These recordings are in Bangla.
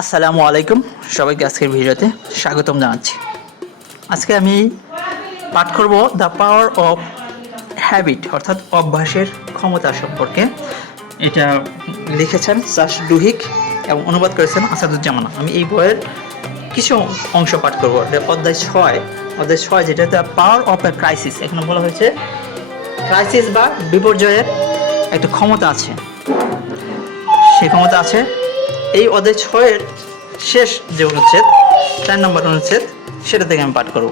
আসসালামু আলাইকুম, সবাইকে আজকের ভিডিওতে স্বাগতম জানাচ্ছি। আজকে আমি পাঠ করব দ্য পাওয়ার অফ হ্যাবিট, অর্থাৎ অভ্যাসের ক্ষমতা সম্পর্কে। এটা লিখেছেন চার্লস ডুহিক এবং অনুবাদ করেছেন আসাদুজ্জামান। আমি এই বইয়ের কিছু অংশ পাঠ করব। অধ্যায় ছয় যেটা the power of A crisis. এখানে বলা হয়েছে ক্রাইসিস বা বিপর্যয়ের একটা ক্ষমতা আছে, সেই ক্ষমতা আছে। এই অধ্যায় 6-এর শেষ যে অনুচ্ছেদ, 4 নম্বর অনুচ্ছেদ, সেটা থেকে আমি পাঠ করব।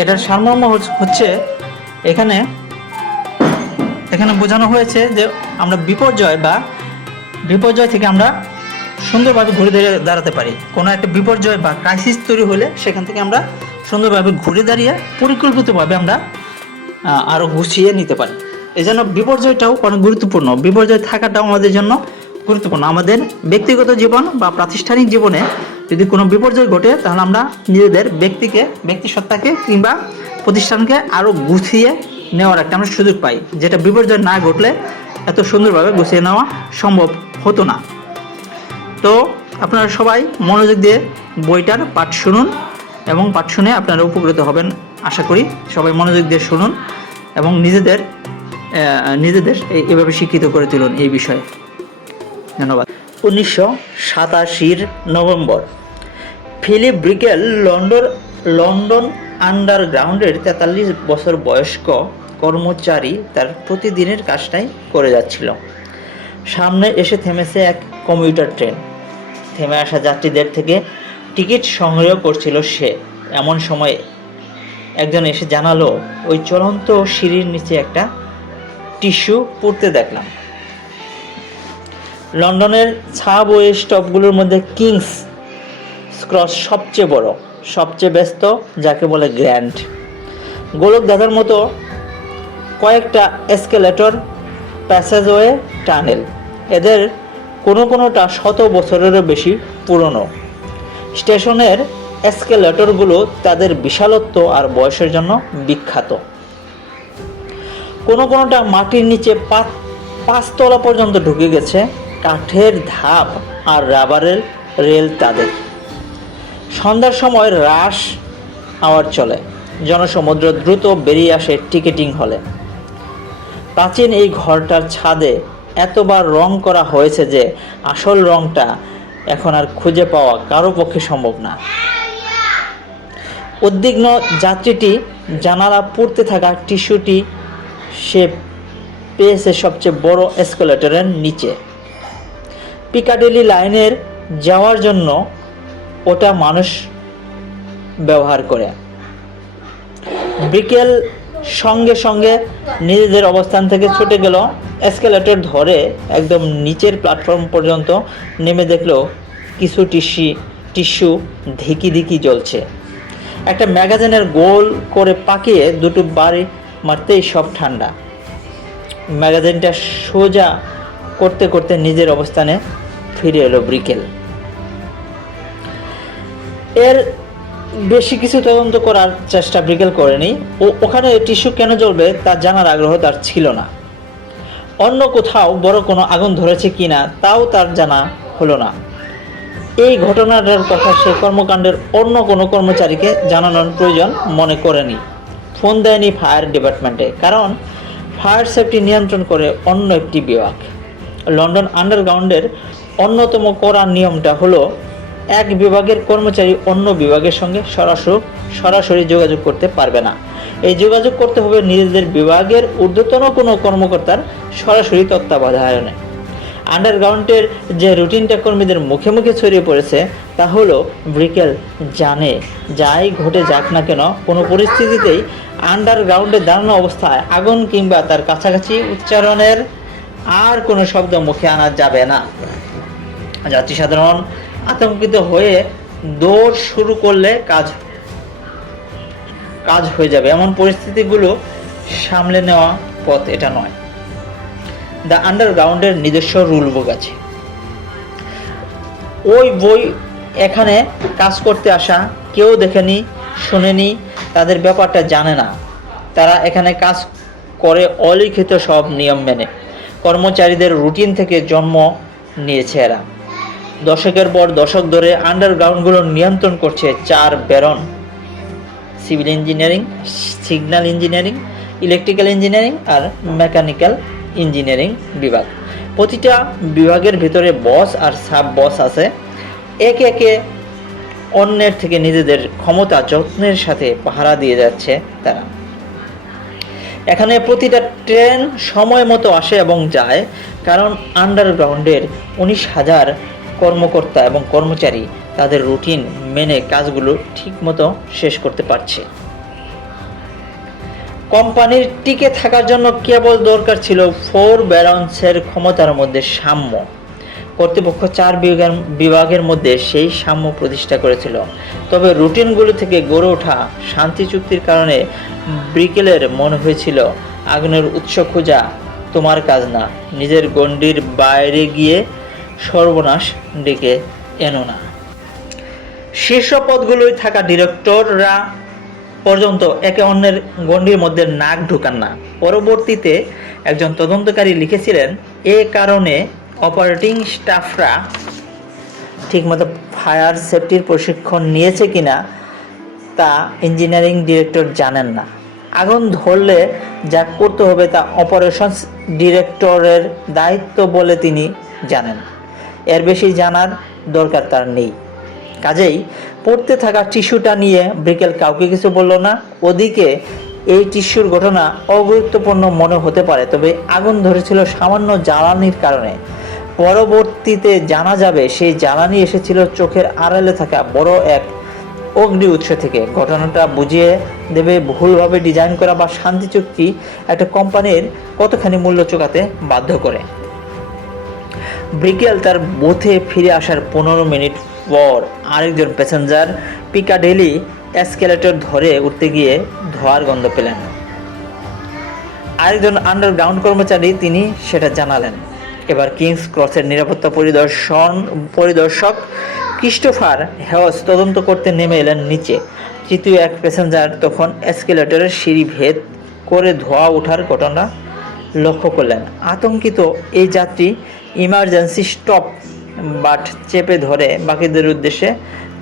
এটার সারমর্ম হচ্ছে এখানে বোঝানো হয়েছে যে আমরা বিপর্যয় থেকে আমরা সুন্দরভাবে ঘুরে দাঁড়াতে পারি। কোনো একটা বিপর্যয় বা ক্রাইসিস তৈরি হলে সেখান থেকে আমরা সুন্দরভাবে ঘুরে দাঁড়িয়ে পরিকল্পিতভাবে আমরা আরও গুছিয়ে নিতে পারি। এই জন্য বিপর্যয়টাও অনেক গুরুত্বপূর্ণ। বিপর্যয় থাকাটাও আমাদের জন্য গুরুত্বপূর্ণ। আমাদের ব্যক্তিগত জীবন বা প্রাতিষ্ঠানিক জীবনে যদি কোনো বিপর্যয় ঘটে, তাহলে আমরা নিজেদের ব্যক্তি সত্তাকে কিংবা প্রতিষ্ঠানকে আরও গুছিয়ে নেওয়ার একটা আমরা সুযোগ পাই, যেটা বিপর্যয় না ঘটলে এত সুন্দরভাবে গুছিয়ে নেওয়া সম্ভব হতো না। তো আপনারা সবাই মনোযোগ দিয়ে বইটার পাঠ শুনুন এবং পাঠ শুনে আপনারা উপকৃত হবেন আশা করি। সবাই মনোযোগ দিয়ে শুনুন এবং নিজেদের এভাবে শিক্ষিত করে তুলুন এই বিষয়ে। ধন্যবাদ। 1987 নভেম্বর, ফিলিপ ব্রিকেল লন্ডন আন্ডারগ্রাউন্ডের 43 বছর বয়স্ক কর্মচারী তার প্রতিদিনের কাজটাই করে যাচ্ছিল। সামনে এসে থেমেছে এক কমিউটার ট্রেন। থেমে আসা যাত্রীদের থেকে টিকিট সংগ্রহ করছিল সে। এমন সময় একজন এসে জানালো, ওই চলন্ত সিঁড়ির নিচে একটা টিস্যু পুড়তে দেখলাম। লন্ডনের সাবওয়ে স্টপগুলোর মধ্যে কিংস ক্রস সবচেয়ে বড়, সবচেয়ে ব্যস্ত, যাকে বলে গ্র্যান্ড। গোলক দাদার মতো কয়েকটা এসকেলেটর, প্যাসেজওয়ে, টানেল। এদের কোনোটা 100 বছরেরও বেশি পুরনো। স্টেশনের এসকেলেটরগুলো তাদের বিশালত্ব আর বয়সের জন্য বিখ্যাত। কোনোটা মাটির নিচে 5 তলা পর্যন্ত ঢুকে গেছে। কাঠের ধাপ আর রাবারের রেল তাদের। সন্ধ্যার সময় রাশ আওয়ার চলে। জনসমুদ্র দ্রুত বেরিয়ে আসে টিকেটিং হলে। প্রাচীন এই ঘরটার ছাদে এতবার রং করা হয়েছে যে আসল রংটা এখন আর খুঁজে পাওয়া কারো পক্ষে সম্ভব না। উদ্বিগ্ন যাত্রীটি জানালা পুড়তে থাকা টিস্যুটি সে পেয়েছে সবচেয়ে বড় এসকেলেটরের নিচে। পিকাডিলি লাইনের যাওয়ার জন্য ওটা মানুষ ব্যবহার করে। ব্রিকেল সঙ্গে সঙ্গে নিজেদের অবস্থান থেকে ছুটে গেল। এসকেলেটর ধরে একদম নিচের প্ল্যাটফর্ম পর্যন্ত নেমে দেখলো কিছু টিস্যু ধিকি জ্বলছে। একটা ম্যাগাজিনের গোল করে পাকিয়ে দুটো বাড়ি মারতেই সব ঠান্ডা। ম্যাগাজিনটা সোজা করতে করতে নিজের অবস্থানে ফিরে এলো ব্রিকেল। এর বেশি কিছু তদন্ত করার চেষ্টা ব্রিকেল করেনি। ওখানে টিস্যু কেন জ্বলবে তা জানার আগ্রহ তার ছিল না। অন্য কোথাও বড় কোনো আগুন ধরেছে কিনা তাও তার জানা হলো না। এই ঘটনাটার কথা সে কর্মকাণ্ডের অন্য কোনো কর্মচারীকে জানানোর প্রয়োজন মনে করেনি। ফোন দেয়নি ফায়ার ডিপার্টমেন্টে, কারণ ফায়ার সেফটি নিয়ন্ত্রণ করে অন্য একটি বিভাগ। লন্ডন আন্ডারগ্রাউন্ডের অন্যতম কড়া নিয়মটা হলো, এক বিভাগের কর্মচারী অন্য বিভাগের সঙ্গে সরাসরি যোগাযোগ করতে পারবে না। এই যোগাযোগ করতে হবে নিজেদের বিভাগের ঊর্ধ্বতন কোনো কর্মকর্তার সরাসরি তত্ত্বাবধানে। আন্ডারগ্রাউন্ডের যে রুটিনটা কর্মীদের মুখে মুখে ছড়িয়ে পড়েছে তা হলো, ব্রিকেল জানে যাই ঘটে যাক না কেন, কোনো পরিস্থিতিতেই আন্ডারগ্রাউন্ডে দাঁড়ানো অবস্থায় আগুন কিংবা তার কাছাকাছি উচ্চারণের আর কোনো শব্দ মুখে আনা যাবে না। যাত্রী সাধারণ আতঙ্কিত হয়ে দৌড় শুরু করলে কাজ হয়ে যাবে। এমন পরিস্থিতিগুলো সামলে নেওয়া পথ এটা নয়। দ্য আন্ডারগ্রাউন্ডের নিজস্ব রুল বুক আছে। ওই বই এখানে কাজ করতে আসা কেউ দেখেনি, শোনেনি, তাদের ব্যাপারটা জানে না। তারা এখানে কাজ করে অলিখিত সব নিয়ম মেনে। কর্মচারীদের রুটিন থেকে জন্ম নিয়েছে এরা। দশকের পর দশক ধরে আন্ডারগ্রাউন্ডগুলো নিয়ন্ত্রণ করছে 4 ব্যারন: civil engineering, signal engineering, electrical engineering আর মেকানিক্যাল ইঞ্জিনিয়ারিং বিভাগ। প্রতিটা বিভাগের ভিতরে বস আর সাব বস আছে। একে একে অন্যের থেকে নিজেদের ক্ষমতা যত্নের সাথে পাহারা দিয়ে যাচ্ছে তারা। এখানে প্রতিটা ট্রেন সময় মতো আসে এবং যায়, কারণ আন্ডারগ্রাউন্ডের 19,000 কর্মকর্তা এবং কর্মচারী তাদের রুটিন মেনে কাজগুলো ঠিকমতো শেষ করতে পারছে। কোম্পানির টিকে থাকার জন্য কেবল দরকার ছিল 4 ব্যারন্সের ক্ষমতার মধ্যে সাম্য। কর্তৃপক্ষ 4 বিভাগের মধ্যে সেই সাম্য প্রতিষ্ঠা করেছিল। তবে রুটিনগুলো থেকে গড়ে ওঠা শান্তি চুক্তির কারণে ব্রিকেলের মনে হয়েছিল, আগুনের উৎস খোঁজা তোমার কাজ না, নিজের গণ্ডির বাইরে গিয়ে সর্বনাশ ডেকে এনো না। শীর্ষ পদগুলোয় থাকা ডিরেক্টররা পর্যন্ত একে অন্যের গণ্ডির মধ্যে নাক ঢুকান না। পরবর্তীতে একজন তদন্তকারী লিখেছিলেন, এ কারণে অপারেটিং স্টাফরা ঠিকমতো ফায়ার সেফটির প্রশিক্ষণ নিয়েছে কিনা তা ইঞ্জিনিয়ারিং ডিরেক্টর জানেন না। আগুন ধরলে যা করতে হবে তা অপারেশনস ডিরেক্টরের দায়িত্ব বলে তিনি জানেন। এর বেশি জানার দরকার তার নেই। কাজেই পড়তে থাকা টিস্যুটা নিয়ে ব্রিকেল কাউকে কিছু বলল না। ওদিকে এই টিস্যুর ঘটনা অগুরুত্বপূর্ণ মনে হতে পারে, তবে আগুন ধরেছিল সামান্য জ্বালানির কারণে। পরবর্তীতে জানা যাবে সেই জ্বালানি এসেছিল চোখের আড়ালে থাকা বড় এক অগ্নি উৎস থেকে। ঘটনাটা বুঝিয়ে দেবে ভুলভাবে ডিজাইন করা বা শান্তি চুক্তি একটা কোম্পানির কতখানি মূল্য চোকাতে বাধ্য করে। ব্রিকেল তার বুথে ফিরে আসার 15 মিনিট পর আরেকজন প্যাসেঞ্জার পিকাডেলি এসকেলেটর ধরে উঠতে গিয়ে ধোঁয়ার গন্ধ পেলেন। আরেকজন আন্ডারগ্রাউন্ড কর্মচারী তিনি সেটা জানালেন। এবার কিংস ক্রসের নিরাপত্তা পরিদর্শক ক্রিস্টোফার হেওস তদন্ত করতে নেমে এলেন নিচে। তৃতীয় এক প্যাসেঞ্জার তখন এসকেলেটরের সিঁড়ি ভেদ করে ধোঁয়া ওঠার ঘটনা লক্ষ্য করলেন। আতঙ্কিত এই যাত্রী ইমার্জেন্সি স্টপ বাট চেপে ধরে বাকিদের উদ্দেশ্যে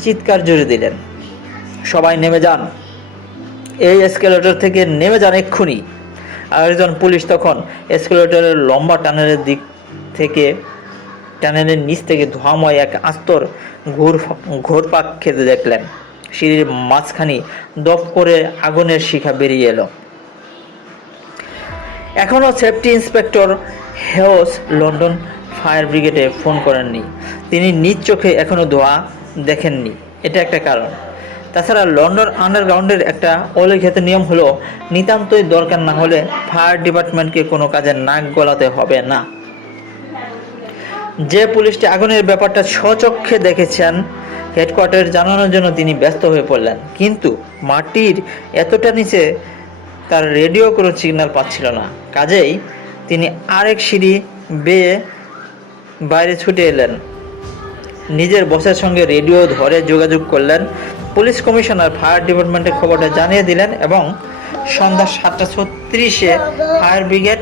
চিৎকার জুড়ে দিলেন, সবাই নেমে যান, এই এসকেলেটর থেকে নেমে যান এক্ষুনি। আরেকজন পুলিশ তখন এসকেলেটরের লম্বা টানেলের নিচ থেকে ধোঁয়াময় এক আস্তর ঘোরপাক খেতে দেখলেন। সিঁড়ির মাঝখানি দপ করে আগুনের শিখা বেরিয়ে এলো। এখনও সেফটি ইন্সপেক্টর হেওস লন্ডন ফায়ার ব্রিগেডে ফোন করেননি। তিনি নিজ চোখে এখনও ধোঁয়া দেখেননি, এটা একটা কারণ। তাছাড়া লন্ডন আন্ডারগ্রাউন্ডের একটা অলিখিত নিয়ম হলো, নিতান্তই দরকার না হলে ফায়ার ডিপার্টমেন্টকে কোনো কাজে নাক গলাতে হবে না। যে পুলিশটি আগুনের ব্যাপারটা স্বচক্ষে দেখেছেন হেডকোয়ার্টারে জানানোর জন্য তিনি ব্যস্ত হয়ে পড়লেন, কিন্তু মাটির এতটা নিচে তার রেডিও কোনো সিগন্যাল পাচ্ছিল না। কাজেই তিনি আরেক সিঁড়ি বেয়ে বাইরে ছুটে এলেন, নিজের বসের সঙ্গে রেডিও ধরে যোগাযোগ করলেন। পুলিশ কমিশনার ফায়ার ডিপার্টমেন্টে খবরটা জানিয়ে দিলেন এবং সন্ধ্যা 7:36-এ ফায়ার ব্রিগেড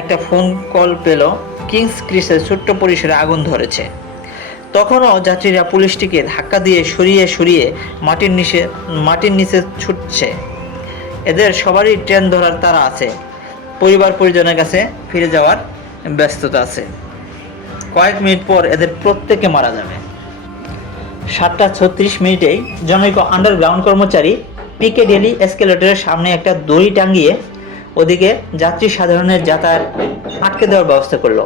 একটা ফোন কল পেল, কিংস ক্রসের ছোট্ট পরিসরে আগুন ধরেছে। তখনও যাত্রীরা পুলিশটিকে ধাক্কা দিয়ে সরিয়ে মাটির নিচে ছুটছে। এদের সবারই ট্রেন ধরার তাড়া আছে, পরিবার পরিজনের কাছে ফিরে যাওয়ার ব্যস্ততা আছে। কয়েক মিনিট পর এদের প্রত্যেকে মারা যাবে। 7:36 জনৈক আন্ডারগ্রাউন্ড কর্মচারী পিকেডেলি এসকেলেটরের সামনে একটা দড়ি টাঙিয়ে ওদিকে যাত্রী সাধারণের যাতায়াত আটকে দেওয়ার ব্যবস্থা করলো।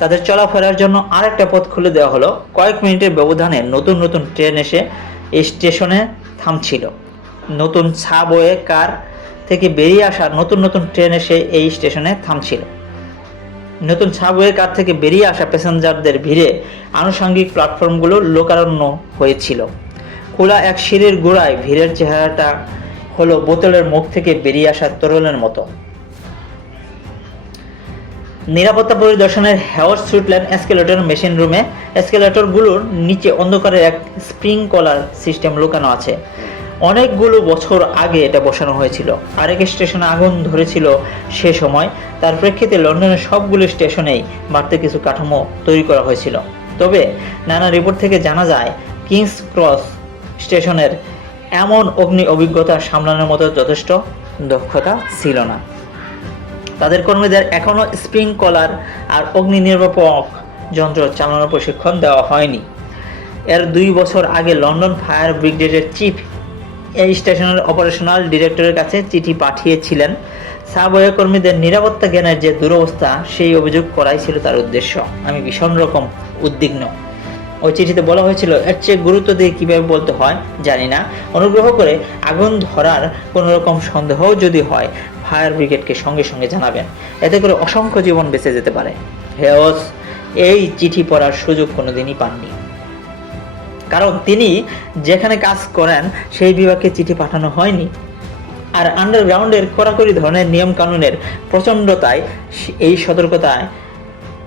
তাদের চলাফেরার জন্য আরেকটা পথ খুলে দেওয়া হলো। কয়েক মিনিটের ব্যবধানে নতুন নতুন ট্রেন এসে এই স্টেশনে থামছিল। নতুন সাবওয়ে কার থেকে বেরিয়ে আসা নতুন নতুন ট্রেন এসে এই স্টেশনে থামছিল। নতুন সাবওয়ে কার থেকে বেরিয়ে আসা প্যাসেঞ্জারদের ভিড়ে আনুষঙ্গিক প্ল্যাটফর্মগুলো লোকারণ্য হয়েছিল। খোলা এক সিঁড়ির গোড়ায় ভিড়ের চেহারাটা হলো বোতলের মুখ থেকে বেরিয়ে আসা তরলের মতো। নিরাপত্তা পরিদর্শনের হেওস ছুটলেন এসকেলেটর মেশিন রুমে। এসকেলেটরগুলোর নিচে অন্ধকারে এক স্প্রিংকলার সিস্টেম লুকানো আছে। অনেকগুলো বছর আগে এটা বসানো হয়েছিল। আরেক স্টেশনে আগুন ধরেছিল সে সময়। তার প্রেক্ষিতে লন্ডনের সবগুলো স্টেশনেই বাড়তি কিছু কাঠামো তৈরি করা হয়েছিল। তবে নানা রিপোর্ট থেকে জানা যায় কিংস ক্রস স্টেশনের এমন অগ্নি অভিজ্ঞতা সামলানোর মতো যথেষ্ট দক্ষতা ছিল না। তাদের কর্মীদের এখনও স্প্রিংকলার আর অগ্নি নির্বাপক যন্ত্র চালানোর প্রশিক্ষণ দেওয়া হয়নি। এর 2 বছর আগে লন্ডন ফায়ার ব্রিগেডের চিফ এই স্টেশনের অপারেশনাল ডিরেক্টরের কাছে চিঠি পাঠিয়েছিলেন। সাবওয়ে কর্মীদের নিরাপত্তা জ্ঞানের যে দুরবস্থা, সেই অভিযোগ করাই ছিল তার উদ্দেশ্য। আমি ভীষণ রকম উদ্বিগ্ন। ওই চিঠিতে বলা হয়েছিল, এর চেয়ে গুরুত্ব দিয়ে কীভাবে বলতে হয় জানি না, অনুগ্রহ করে আগুন ধরার কোনো রকম সন্দেহও যদি হয় ফায়ার ব্রিগেডকে সঙ্গে সঙ্গে জানাবেন, এতে করে অসংখ্য জীবন বেঁচে যেতে পারে। হেওস এই চিঠি পড়ার সুযোগ কোনোদিনই পাননি, কারণ তিনি যেখানে কাজ করেন সেই বিভাগে চিঠি পাঠানো হয়নি। আর আন্ডারগ্রাউন্ডের কড়াকড়ি ধরনের নিয়ম কানুনের প্রচণ্ডতায় এই সতর্কতায়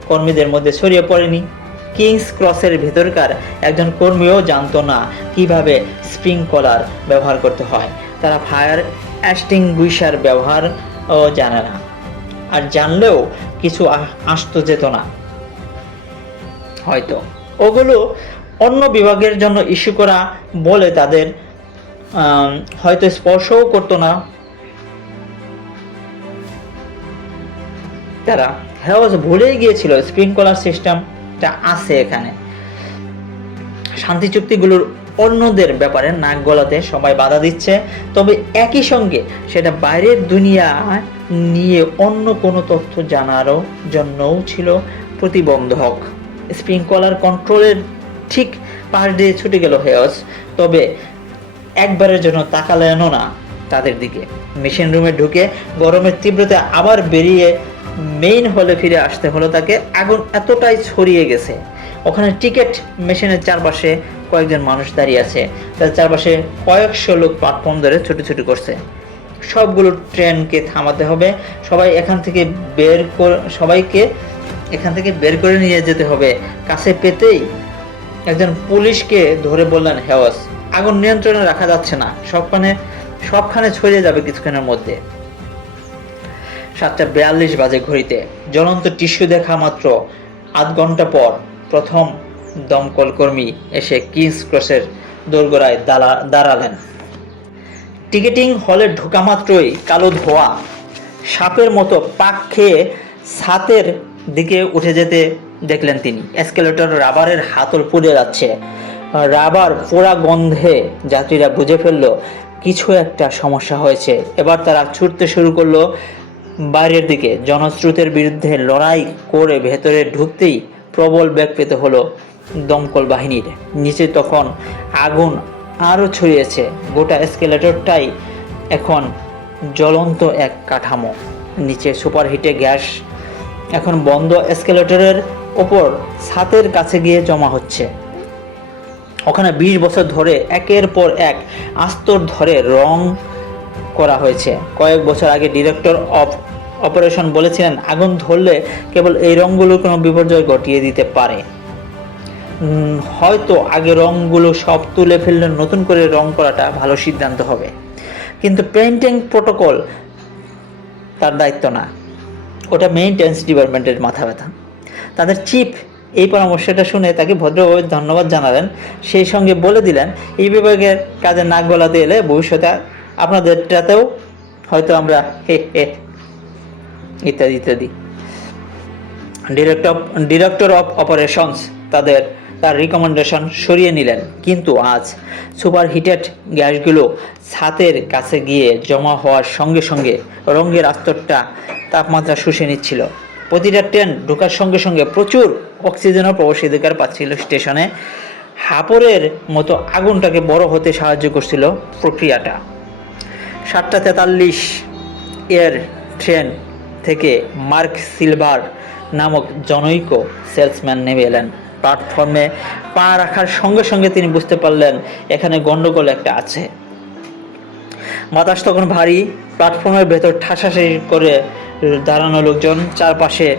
কর্মীদের মধ্যে ছড়িয়ে পড়েনি। কিংস ক্রসের ভেতরকার একজন কর্মীও জানতো না কিভাবে স্প্রিংকলার ব্যবহার করতে হয়। তারা ফায়ার এক্সটিংগুইশার ব্যবহারও জানে না, আর জানলেও কিছু আসতে যেত না। হয়তো ওগুলো অন্য বিভাগের জন্য ইস্যু করা বলে তাদের হয়তো স্পর্শও করতো না তারা। হেওস ভুলেই গিয়েছিল স্প্রিংকলার সিস্টেমটা আছে এখানে। শান্তি চুক্তিগুলোর অন্যদের ব্যাপারে নাক গলাতে সবাই বাধা দিচ্ছে, তবে একই সঙ্গে সেটা বাইরের দুনিয়া নিয়ে অন্য কোনো তথ্য জানারও জন্যও ছিল প্রতিবন্ধক। স্প্রিংকলার কন্ট্রোলের ঠিক পাশ দিয়ে ছুটে গেল হেওস, তবে একবারের জন্য তাকালেনও না তাদের দিকে। মেশিন রুমে ঢুকে গরমের তীব্রতা আবার বেরিয়ে মেইন হলে ফিরে আসতে হলো তাকে। আগুন এতটাই ছড়িয়ে গেছে, ওখানে টিকিট মেশিনের চারপাশে কয়েকজন মানুষ দাঁড়িয়ে আছে, তার চারপাশে কয়েকশো লোক প্ল্যাটফর্ম ধরে ছুটোছুটি করছে। সবগুলো ট্রেনকে থামাতে হবে, সবাইকে এখান থেকে বের করে নিয়ে যেতে হবে। কাছে পেতেই একজন পুলিশকে ধরে বললেন হেওস, আগুন নিয়ন্ত্রণে রাখা যাচ্ছে না, সবখানে ছড়িয়ে যাবে কিছুক্ষণের মধ্যে। 7:42 বাজে ঘড়িতে। জ্বলন্ত টিস্যু দেখা মাত্র আধ ঘন্টা পর প্রথম দমকল কর্মী এসে কিংস ক্রসের দোরগোড়ায় দাঁড়ালেন। টিকেটিং হলে ঢোকা মাত্রই কালো ধোঁয়া সাপের মতো পাক খেয়ে ছাদের দিকে উঠে যেতে দেখলেন তিনি। এসকেলেটর রাবারের হাতল পুড়ে যাচ্ছে। রাবার পোড়া গন্ধে যাত্রীরা বুঝে ফেলল কিছু একটা সমস্যা হয়েছে। এবার তারা ছুটতে শুরু করলো বাইরের দিকে। জনস্রোতের বিরুদ্ধে লড়াই করে ভেতরে ঢুকতেই প্রবল বেগ পেতে হলো দমকল বাহিনীর। নিচে তখন আগুন আরও ছড়িয়েছে। গোটা এসকেলেটরটাই এখন জ্বলন্ত এক কাঠামো। নিচে সুপারহিটে গ্যাস এখন বন্ধ এসকেলেটরের ওপর ছাদের কাছে গিয়ে জমা হচ্ছে। ওখানে 20 বছর ধরে একের পর এক আস্তর ধরে রং করা হয়েছে। কয়েক বছর আগে ডিরেক্টর অফ অপারেশন বলেছিলেন, আগুন ধরলে কেবল এই রংগুলোর কোনো বিপর্যয় ঘটিয়ে দিতে পারে। হয়তো আগে রংগুলো সব তুলে ফেললে নতুন করে রং করাটা ভালো সিদ্ধান্ত হবে, কিন্তু পেইন্টিং প্রোটোকল তার দায়িত্ব না, ওটা মেইনটেন্স ডিপার্টমেন্টের মাথা ব্যথা। তাদের চিফ এই পরামর্শটা শুনে তাকে ভদ্রভাবে ধন্যবাদ জানালেন, সেই সঙ্গে বলে দিলেন এই বিভাগের কাজে নাক গলাতে এলে ভবিষ্যতে আপনাদেরটাতেও হয়তো আমরা ইত্যাদি ইত্যাদি। ডিরেক্টর অফ অপারেশনস তার রিকমেন্ডেশন সরিয়ে নিলেন, কিন্তু আজ সুপারহিটেড গ্যাসগুলো ছাদের কাছে গিয়ে জমা হওয়ার সঙ্গে সঙ্গে রঙের আস্তরটা তাপমাত্রা শুষে নিচ্ছিল। প্রতিটা ট্রেন ঢোকার সঙ্গে সঙ্গে প্রচুর অক্সিজেনের প্রবেশাধিকার পাচ্ছিল স্টেশনে। হাপড়ের মতো আগুনটাকে বড় হতে সাহায্য করছিল প্রক্রিয়াটা। 7:43 এর ট্রেন থেকে মার্ক সিলভার নামক জনৈক সেলসম্যান নেমে এলেন। প্ল্যাটফর্মে পা রাখার সঙ্গে সঙ্গে তিনি বুঝতে পারলেন এখানে গন্ডগোল একটা আছে। বাতাস তখন ভারী। প্ল্যাটফর্মের ভেতর ঠাসাঠাসি করে দাঁড়ানো লোকজন, চারপাশে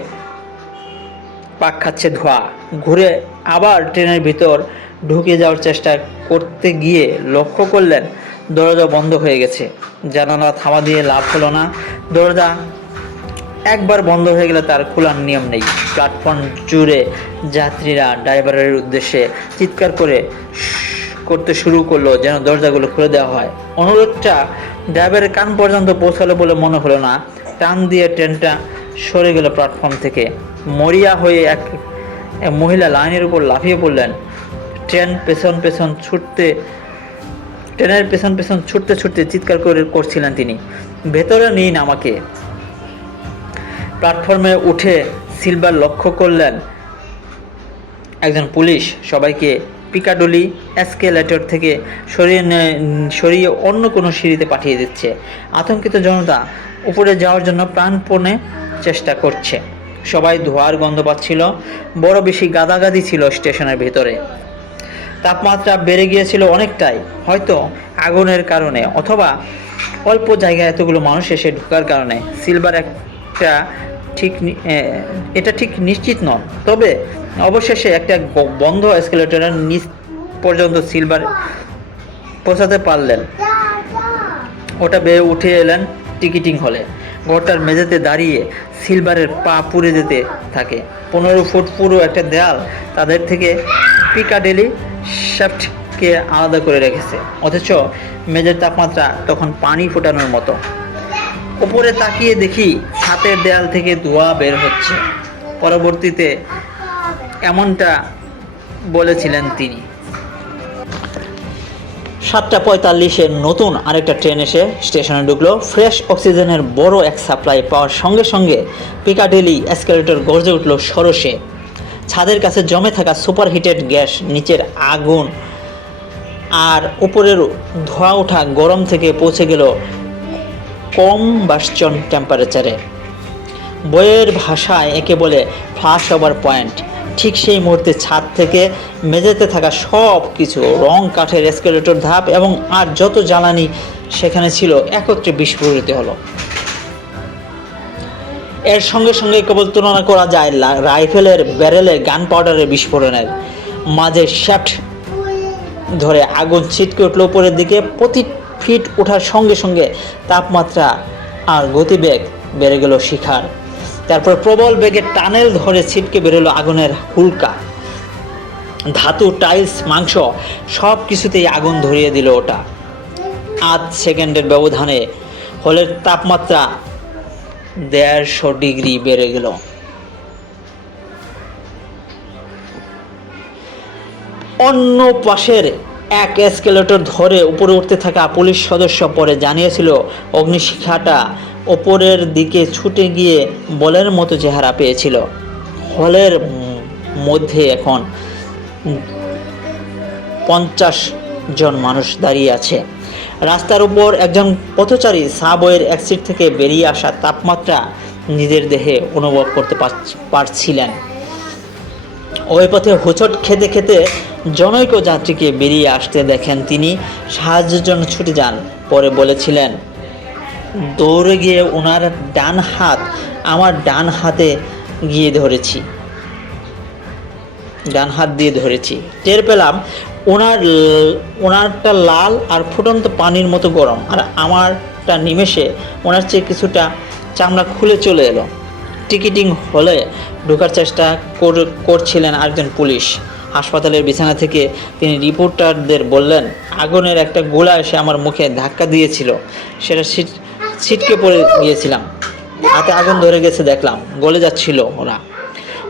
পাক খাচ্ছে ধোঁয়া। ঘুরে আবার ট্রেনের ভিতর ঢুকে যাওয়ার চেষ্টা করতে গিয়ে লক্ষ্য করলেন দরজা বন্ধ হয়ে গেছে। জানালা থামা দিয়ে লাভ হলো না। দরজা একবার বন্ধ হয়ে গেলে তার খোলার নিয়ম নেই। প্ল্যাটফর্ম জুড়ে যাত্রীরা ড্রাইভারের উদ্দেশ্যে চিৎকার করতে শুরু করলো যেন দরজাগুলো খুলে দেওয়া হয়। অনুরোধটা ড্রাইভারের কান পর্যন্ত পৌঁছালো বলে মনে হলো না। টান দিয়ে ট্রেনটা সরে গেল প্ল্যাটফর্ম থেকে। মরিয়া হয়ে এক মহিলা লাইনের উপর লাফিয়ে পড়লেন। ট্রেনের পেছন পেছন ছুটতে ছুটতে চিৎকার করছিলেন তিনি, ভেতরে নিন আমাকে। প্ল্যাটফর্মে উঠে সিলভার লক্ষ্য করলেন একজন পুলিশ সবাইকে পিকাডোলি এসকেলেটর থেকে সরিয়ে অন্য কোনো সিঁড়িতে পাঠিয়ে দিচ্ছে। আতঙ্কিত জনতা উপরে যাওয়ার জন্য প্রাণপণে চেষ্টা করছে। সবাই ধোঁয়ার গন্ধ পাচ্ছিল। বড় বেশি গাদাগাদি ছিল স্টেশনের ভেতরে। তাপমাত্রা বেড়ে গিয়েছিল অনেকটাই, হয়তো আগুনের কারণে অথবা অল্প জায়গায় এতগুলো মানুষ এসে ঢোকার কারণে। সিলভার এটা ঠিক নিশ্চিত নন, তবে অবশেষে একটা বন্ধ এসকেলেটরের নিচ পর্যন্ত সিলভার পৌঁছাতে পারলেন। ওটা বেয়ে উঠে এলেন টিকিটিং হলে। ঘরটার মেঝেতে দাঁড়িয়ে সিলভারের পা পুড়ে যেতে থাকে। 15 ফুট পুরো একটা দেয়াল তাদের থেকে পিকাডেলি শ্যাফটকে আলাদা করে রেখেছে, অথচ মেঝের তাপমাত্রা তখন পানি ফোটানোর মতো। উপরে তাকিয়ে দেখি ছাতের দেয়াল থেকে ধোঁয়া বের হচ্ছে। পরবর্তীতে এমনটা বলেছিলেন তিনি। 7:45-এ নতুন আরেকটা ট্রেন এসে স্টেশনে ঢুকলো। ফ্রেশ অক্সিজেনের বড় এক সাপ্লাই পাওয়ার সঙ্গে সঙ্গে পিকাডেলি এসকেলেটর গর্জে উঠল সরষে। ছাদের কাছে জমে থাকা সুপারহিটেড গ্যাস, নিচের আগুন আর উপরের ধোঁয়া ওঠা গরম থেকে পৌঁছে গেল কম্বাসশন টেম্পারেচারে। বইয়ের ভাষায় একে বলে ফ্লাশ ওভার পয়েন্ট। ঠিক সেই মুহূর্তে ছাদ থেকে মেঝেতে থাকা সব কিছু, রং কাঠের এসকেলেটর, ধাপ এবং আর যত জ্বালানি সেখানে ছিল একত্রে বিস্ফোরিত হলো। এর সঙ্গে সঙ্গে কেবল তুলনা করা যায় রাইফেলের ব্যারেলে গান পাউডারের বিস্ফোরণের। মাঝে শ্যাফট ধরে আগুন ছিটকে উঠল উপরের দিকে। প্রতি ফিট ওঠার সঙ্গে সঙ্গে তাপমাত্রা আর গতিবেগ বেড়ে গেল শিখার। তারপর প্রবল বেগে টানেল ধরে ছিটকে বেরোলো আগুনের হুলকা। ধাতু, টাইলস, মাংস সব কিছুতেই আগুন ধরিয়ে দিল ওটা। 8 সেকেন্ডের ব্যবধানে হলের তাপমাত্রা 150 ডিগ্রি বেড়ে গেল। অন্য পাশের এক এসকেলেটর ধরে উপরে উঠতে থাকা পুলিশ সদস্য পরে জানিয়েছিল অগ্নিশিখাটা ওপরের দিকে ছুটে গিয়ে বলের মতো চেহারা পেয়েছিল। হলের মধ্যে এখন 50 জন মানুষ দাঁড়িয়ে আছে। রাস্তার উপর একজন পথচারী সাবওয়ের এক সিট থেকে বেরিয়ে আসা তাপমাত্রা নিজের দেহে অনুভব করতে পারছিলেন। ওই পথে হোঁচট খেতে খেতে জনৈক যাত্রীকে বেরিয়ে আসতে দেখেন তিনি। সাহায্যের জন্য ছুটে যান। পরে বলেছিলেন, দৌড়ে গিয়ে ওনার ডান হাত আমার ডান হাত দিয়ে ধরেছি। টের পেলাম ওনারটা লাল আর ফুটন্ত পানির মতো গরম, আর আমারটা নিমেষে ওনার চেয়ে কিছুটা চামড়া খুলে চলে এলো। টিকিটিং হলে ঢোকার চেষ্টা করছিলেন আরেকজন পুলিশ। হাসপাতালের বিছানা থেকে তিনি রিপোর্টারদের বললেন, আগুনের একটা গোলা এসে আমার মুখে ধাক্কা দিয়েছিল, সেটা ছিটকে পড়ে গিয়েছিলাম। হাতে আগুন ধরে গেছে দেখলাম, গলে যাচ্ছিল ওরা।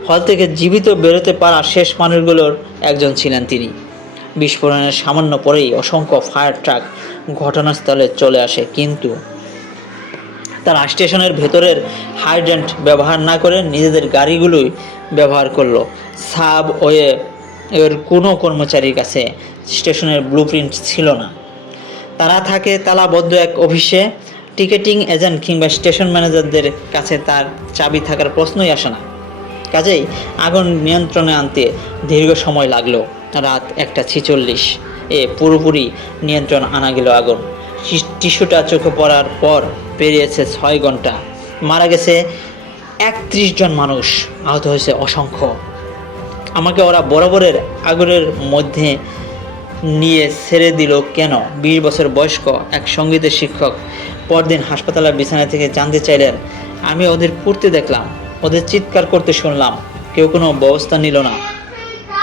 হল থেকে জীবিত বেরোতে পারা শেষ মানুষগুলোর একজন ছিলেন তিনি। বিস্ফোরণের সামান্য পরেই অসংখ্য ফায়ার ট্রাক ঘটনাস্থলে চলে আসে, কিন্তু তারা স্টেশনের ভেতরের হাইড্রেন্ট ব্যবহার না করে নিজেদের গাড়িগুলোই ব্যবহার করলো। সাবওয়ে এর কোনো কর্মচারীর কাছে স্টেশনের ব্লুপ্রিন্ট ছিল না। তারা থাকে তালাবদ্ধ এক অফিসে। টিকেটিং এজেন্ট কিংবা স্টেশন ম্যানেজারদের কাছে তার চাবি থাকার প্রশ্নই আসে না। কাজেই আগুন নিয়ন্ত্রণে আনতে দীর্ঘ সময় লাগলো। রাত 1:46 পুরোপুরি নিয়ন্ত্রণ আনা গেল আগুন। টিস্যুটা চোখে পড়ার পর পেরিয়েছে 6 ঘন্টা। মারা গেছে 31 জন মানুষ, আহত হয়েছে অসংখ্য। আমাকে ওরা বরাবরের আগুনের মধ্যে নিয়ে ছেড়ে দিল কেন? 20 বছর বয়স্ক এক সঙ্গীতের শিক্ষক পরদিন হাসপাতালের বিছানা থেকে জানতে চাইলেন, আমি ওদের পড়তে দেখলাম, ওদের চিৎকার করতে শুনলাম, কেউ কোনো ব্যবস্থা নিল না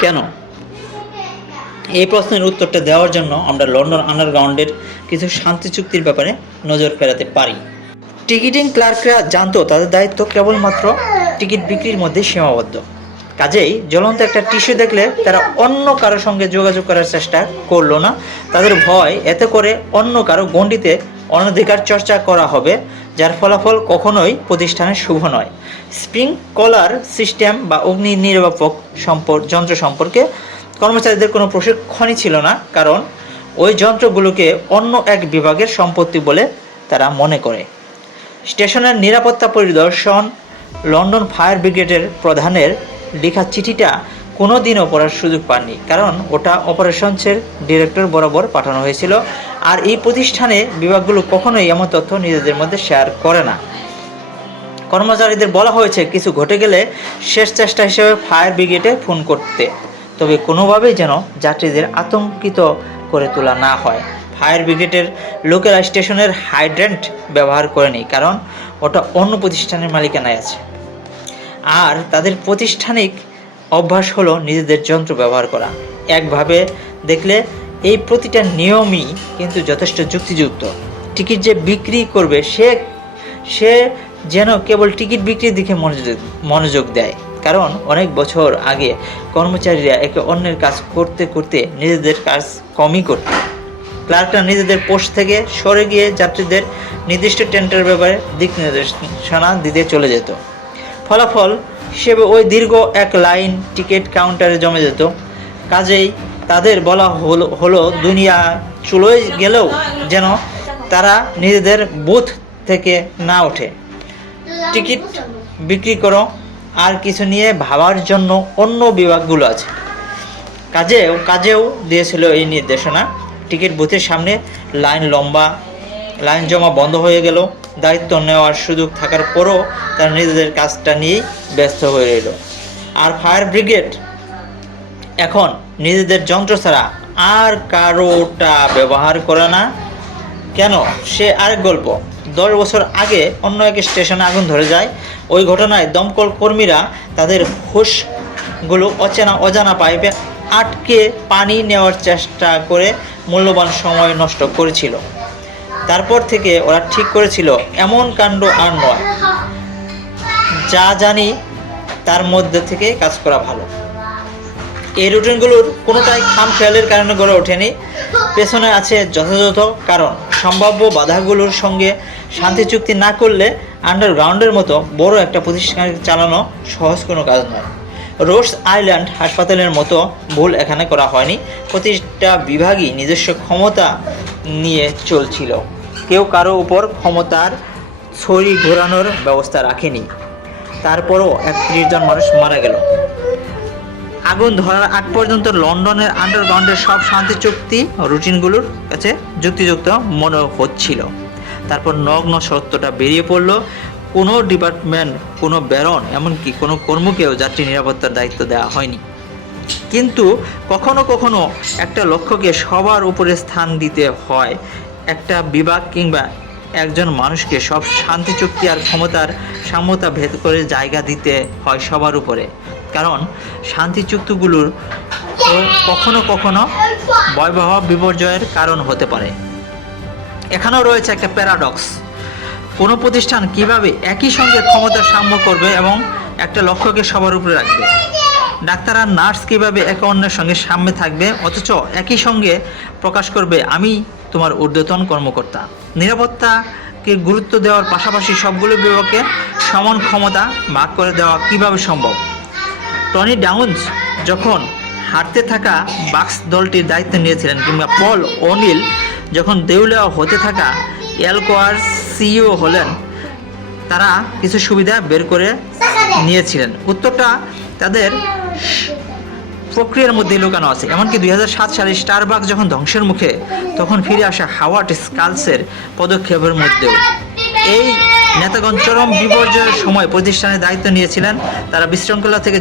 কেন? এই প্রশ্নের উত্তরটা দেওয়ার জন্য আমরা লন্ডন আন্ডারগ্রাউন্ডের কিছু শান্তি চুক্তির ব্যাপারে নজর ফেরাতে পারি। টিকিটিং ক্লার্করা জানতো তাদের দায়িত্ব কেবলমাত্র টিকিট বিক্রির মধ্যে সীমাবদ্ধ। কাজেই জ্বলন্ত একটা টিস্যু দেখলে তারা অন্য কারোর সঙ্গে যোগাযোগ করার চেষ্টা করলো না। তাদের ভয় এতে করে অন্য কারো গণ্ডিতে অনধিকার চর্চা করা হবে, যার ফলাফল কখনোই প্রতিষ্ঠানের শুভ নয়। স্প্রিং কলার সিস্টেম বা অগ্নি নির্বাপক যন্ত্র সম্পর্কে কর্মচারীদের কোনো প্রশিক্ষণই ছিল না, কারণ ওই যন্ত্রগুলোকে অন্য এক বিভাগের সম্পত্তি বলে তারা মনে করে। স্টেশনের নিরাপত্তা পরিদর্শন লন্ডন ফায়ার ব্রিগেডের প্রধানের লেখা চিঠিটা কোনো দিনও পড়ার সুযোগ পাননি, কারণ ওটা অপারেশনসের ডিরেক্টর বরাবর পাঠানো হয়েছিল। আর এই প্রতিষ্ঠানে বিভাগগুলো কখনোই এমন তথ্য নিজেদের মধ্যে শেয়ার করে না। কর্মচারীদের বলা হয়েছে কিছু ঘটে গেলে শেষ চেষ্টা হিসেবে ফায়ার ব্রিগেডে ফোন করতে, তবে কোনোভাবেই যেন যাত্রীদের আতঙ্কিত করে তোলা না হয়। ফায়ার ব্রিগেডের লোকেরা স্টেশনের হাইড্রেন্ট ব্যবহার করেনি, কারণ ওটা অন্য প্রতিষ্ঠানের মালিকানায় আছে। আর তাদের প্রাতিষ্ঠানিক অভ্যাস হলো নিজেদের যন্ত্র ব্যবহার করা। একভাবে দেখলে এই প্রতিটা নিয়মই কিন্তু যথেষ্ট যুক্তিযুক্ত। টিকিট যে বিক্রি করবে সে যেন কেবল টিকিট বিক্রির দিকে মনোযোগ দেয়, কারণ অনেক বছর আগে কর্মচারীরা একে অন্যের কাজ করতে করতে নিজেদের কাজ কমই করত। ক্লার্করা নিজেদের পোস্ট থেকে সরে গিয়ে যাত্রীদের নির্দিষ্ট ট্রেনটার ব্যাপারে দিক নির্দেশনা দিতে চলে যেত। ফলাফল হিসেবে ওই দীর্ঘ এক লাইন টিকিট কাউন্টারে জমে যেত। কাজেই তাদের বলা হলো দুনিয়া চলে গেলেও যেন তারা নিজেদের বুথ থেকে না ওঠে। টিকিট বিক্রি করো, আর কিছু নিয়ে ভাবার জন্য অন্য বিভাগগুলো আছে। কাজেও দিয়েছিল এই নির্দেশনা। টিকিট বুথের সামনে লাইন জমা বন্ধ হয়ে গেল। দায়িত্ব নেওয়ার সুযোগ থাকার পরও তারা নিজেদের কাজটা নিয়েই ব্যস্ত হয়ে রইল। আর ফায়ার ব্রিগেড এখন নিজেদের যন্ত্র ছাড়া আর কারোটা ব্যবহার করে না কেন? সে আরেক গল্প। 10 বছর আগে অন্য এক স্টেশনে আগুন ধরে যায়। ওই ঘটনায় দমকল কর্মীরা তাদের হোসগুলো অজানা পাইপে আটকে পানি নেওয়ার চেষ্টা করে মূল্যবান সময় নষ্ট করেছিল। তারপর থেকে ওরা ঠিক করেছিল এমন কাণ্ড আর নয়, যা জানি তার মধ্যে থেকে কাজ করা ভালো। এই রুটিনগুলোর কোনোটাই খামখেয়ালের কারণে গড়ে ওঠেনি, পেছনে আছে যথাযথ কারণ। সম্ভাব্য বাধাগুলোর সঙ্গে শান্তি চুক্তি না করলে আন্ডারগ্রাউন্ডের মতো বড় একটা প্রতিষ্ঠান চালানো সহজ কোনো কাজ নয়। রোডস আইল্যান্ড হাসপাতালের মতো ভুল এখানে করা হয়নি। প্রতিটা বিভাগই নিজস্ব ক্ষমতা নিয়ে চলছিল, কেউ কারো উপর ক্ষমতার ছড়ি ঘোরানোর ব্যবস্থা রাখেনি। তারপরও 31 জন মানুষ মারা গেল। আগুন ধরার আগ পর্যন্ত লন্ডনের আন্ডারগ্রাউন্ডের সব শান্তি চুক্তি রুটিনগুলোর কাছে যুক্তিযুক্ত মনে হচ্ছিল। তারপর নগ্ন সত্যটা বেরিয়ে পড়ল। কোনো ডিপার্টমেন্ট, কোনো ব্যারন, এমনকি কোনো কর্মকেও যাত্রী নিরাপত্তার দায়িত্ব দেওয়া হয়নি। কিন্তু কখনো কখনো একটা লক্ষ্যকে সবার উপরে স্থান দিতে হয়। একটা বিভাগ কিংবা একজন মানুষকে সব শান্তি চুক্তি আর ক্ষমতার সাম্যতা ভেদ করে জায়গা দিতে হয় সবার উপরে, কারণ শান্তি চুক্তিগুলোর কখনো কখনো ভয়াবহ বিপর্যয়ের কারণ হতে পারে। এখানেও রয়েছে একটা প্যারাডক্স। কোনো প্রতিষ্ঠান কিভাবে একই সঙ্গে ক্ষমতার সাম্য করবে এবং একটা লক্ষ্যকে সবার উপরে রাখবে? ডাক্তার আর নার্স কীভাবে একে অন্যের সঙ্গে সাম্যে থাকবে অথচ একই সঙ্গে প্রকাশ করবে আমি তোমার ঊর্ধ্বতন কর্মকর্তা? নিরাপত্তাকে গুরুত্ব দেওয়ার পাশাপাশি সবগুলো বিভাগকে সমান ক্ষমতা ভাগ করে দেওয়া কিভাবে সম্ভব? টনি ডাউন্স যখন হারতে থাকা বাক্স দলটির দায়িত্ব নিয়েছিলেন, কিংবা পল ওনিল যখন দেউলিয়া হতে থাকা এলকোয়ার সিইও হলেন, তারা কিছু সুবিধা বের করে নিয়েছিলেন। উত্তরটা তাদের প্রক্রিয়ার মধ্যে লুকানো আছে। এমনকি 2007 সালে স্টারবাকস যখন ধ্বংসের মুখে, তখন ফিরে আসা হাওয়ার্ড স্কালসের পদক্ষেপের মধ্যেও এই নেতাগণ চরম বিপর্যয়ের সময় প্রতিষ্ঠানের দায়িত্ব নিয়েছিলেন। তারা বিশৃঙ্খলা থেকে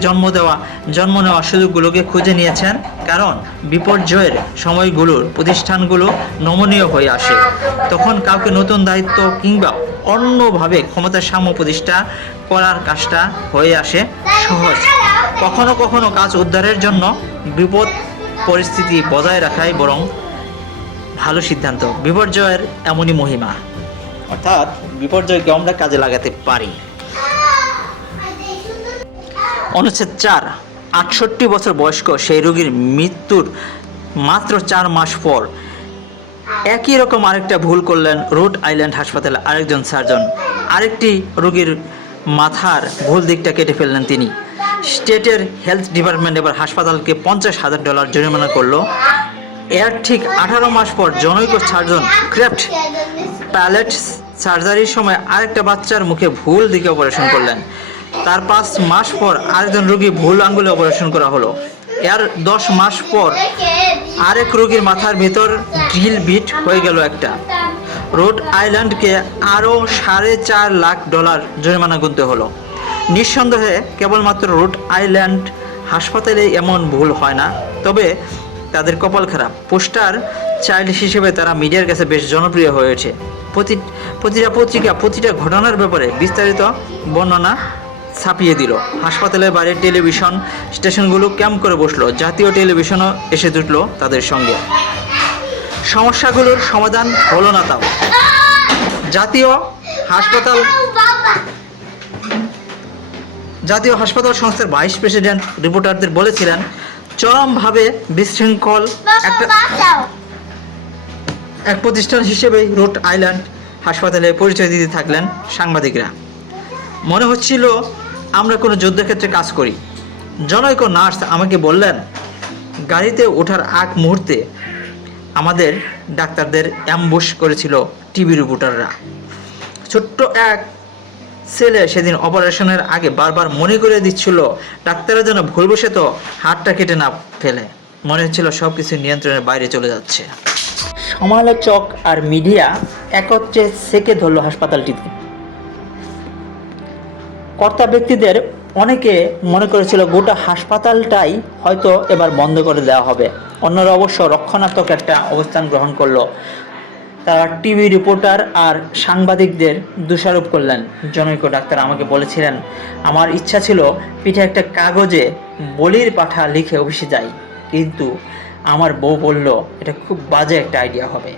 জন্ম নেওয়া সুযোগগুলোকে খুঁজে নিয়েছেন, কারণ বিপর্যয়ের সময়গুলোর প্রতিষ্ঠানগুলো নমনীয় হয়ে আসে। তখন কাউকে নতুন দায়িত্ব কিংবা অন্যভাবে ক্ষমতার সাম্য প্রতিষ্ঠা করার কাজটা হয়ে আসে সহজ। কখনো কখনো কাজ উদ্ধারের জন্য বিপদ পরিস্থিতি বজায় রাখাই বরং ভালো সিদ্ধান্ত। বিপর্যয়ের এমনই মহিমা, অর্থাৎ বিপর্যয়কে আমরা কাজে লাগাতে পারি। অনুচ্ছেদ 4, 68 বছর বয়স্ক সেই রোগীর মৃত্যুর মাত্র 4 মাস পর একই রকম আরেকটা ভুল করলেন রোড আইল্যান্ড হাসপাতালে আরেকজন সার্জন। আরেকটি রোগীর মাথার ভুল দিকটা কেটে ফেললেন তিনি। স্টেটের হেলথ ডিপার্টমেন্ট এবার হাসপাতালকে $50,000 জরিমানা করলো। এর ঠিক 18 মাস পর জনৈক সার্জন ক্রেফট প্যালেট সার্জারির সময় আরেকটা বাচ্চার মুখে ভুল দিকে অপারেশন করলেন। তার 5 মাস পর আরেকজন রোগী ভুল আঙ্গুলে অপারেশন করা হলো। এর 10 মাস পর আরেক রোগীর মাথার ভিতর ড্রিল বিট হয়ে গেল একটা। রোড আইল্যান্ডকে আরও $4.5 লাখ জরিমানা গুনতে হলো। নিঃসন্দেহে কেবলমাত্র রোড আইল্যান্ড হাসপাতালে এমন ভুল হয় না, তবে তাদের কপাল খারাপ। পোস্টার চাইল্ড হিসেবে তারা মিডিয়ার কাছে বেশ জনপ্রিয় হয়ে ওঠে। প্রতিটা পত্রিকা প্রতিটা ঘটনার ব্যাপারে বিস্তারিত বর্ণনা ছাপিয়ে দিল। হাসপাতালের বাইরে টেলিভিশন স্টেশনগুলো ক্যাম্প করে বসলো। জাতীয় টেলিভিশনও এসে জুটলো তাদের সঙ্গে। সমস্যাগুলোর সমাধান হলো না তাও। জাতীয় হাসপাতাল সংস্থার ভাইস প্রেসিডেন্ট রিপোর্টারদের বলেছিলেন, চরমভাবে বিশৃঙ্খল এক প্রতিষ্ঠান হিসেবে রোড আইল্যান্ড হাসপাতালে পরিচয় দিতে থাকলেন সাংবাদিকরা। মনে হচ্ছিল আমরা কোনো যুদ্ধক্ষেত্রে কাজ করি। জনৈক নার্স আমাকে বললেন, গাড়িতে ওঠার আগ মুহূর্তে আমাদের ডাক্তারদের অ্যাম্বুশ করেছিল টিভি রিপোর্টাররা। ছোট্ট এক ছেলে সেদিন অপারেশনের আগে বারবার মনে করে দিচ্ছিল ডাক্তাররা যেন ভুলবশত হাতটা কেটে না ফেলে। মনে হচ্ছিল সব কিছু নিয়ন্ত্রণের বাইরে চলে যাচ্ছে। সমালোচক আর মিডিয়া একত্রে সেকে ধরল হাসপাতালটিতে। কর্তা ব্যক্তিদের অনেকে মনে করেছিল গোটা হাসপাতালটাই হয়তো এবার বন্ধ করে দেওয়া হবে। অন্যরা অবশ্য রক্ষণাত্মক একটা অবস্থান গ্রহণ করলো। তারা টিভি রিপোর্টার আর সাংবাদিকদের দোষারোপ করলেন। জনৈক ডাক্তার আমাকে বলেছিলেন, আমার ইচ্ছা ছিল পিঠে একটা কাগজে বলির পাঠা লিখে অফিসে যাই, কিন্তু আমার বউ বলল এটা খুব বাজে একটা আইডিয়া হবে।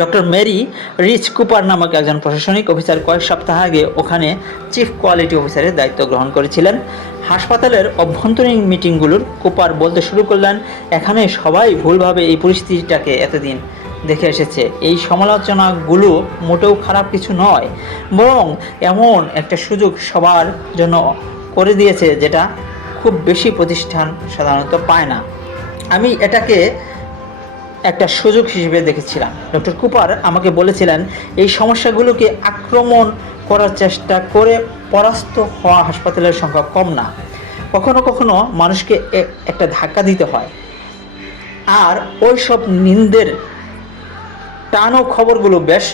ডক্টর মেরি রিচ কুপার নামক একজন প্রশাসনিক অফিসার কয়েক সপ্তাহ আগে ওখানে চিফ কোয়ালিটি অফিসারের দায়িত্ব গ্রহণ করেছিলেন। হাসপাতালের অভ্যন্তরীণ মিটিংগুলোর কুপার বলতে শুরু করলেন, এখানে সবাই ভুলভাবে এই পরিস্থিতিটাকে এতদিন দেখে এসেছে। এই সমালোচনাগুলো মোটেও খারাপ কিছু নয়, বরং এমন একটা সুযোগ সবার জন্য করে দিয়েছে যেটা খুব বেশি প্রতিষ্ঠান সাধারণত পায় না। আমি এটাকে একটা সুযোগ হিসেবে দেখেছিলাম। ডক্টর কুপার আমাকে বলেছিলেন, এই সমস্যাগুলোকে আক্রমণ করার চেষ্টা করে পরাস্ত হওয়া হাসপাতালের সংখ্যা কম না। কখনো কখনো মানুষকে একটা ধাক্কা দিতে হয়, আর ওই সব নিন্দের টানো খবরগুলো বেশ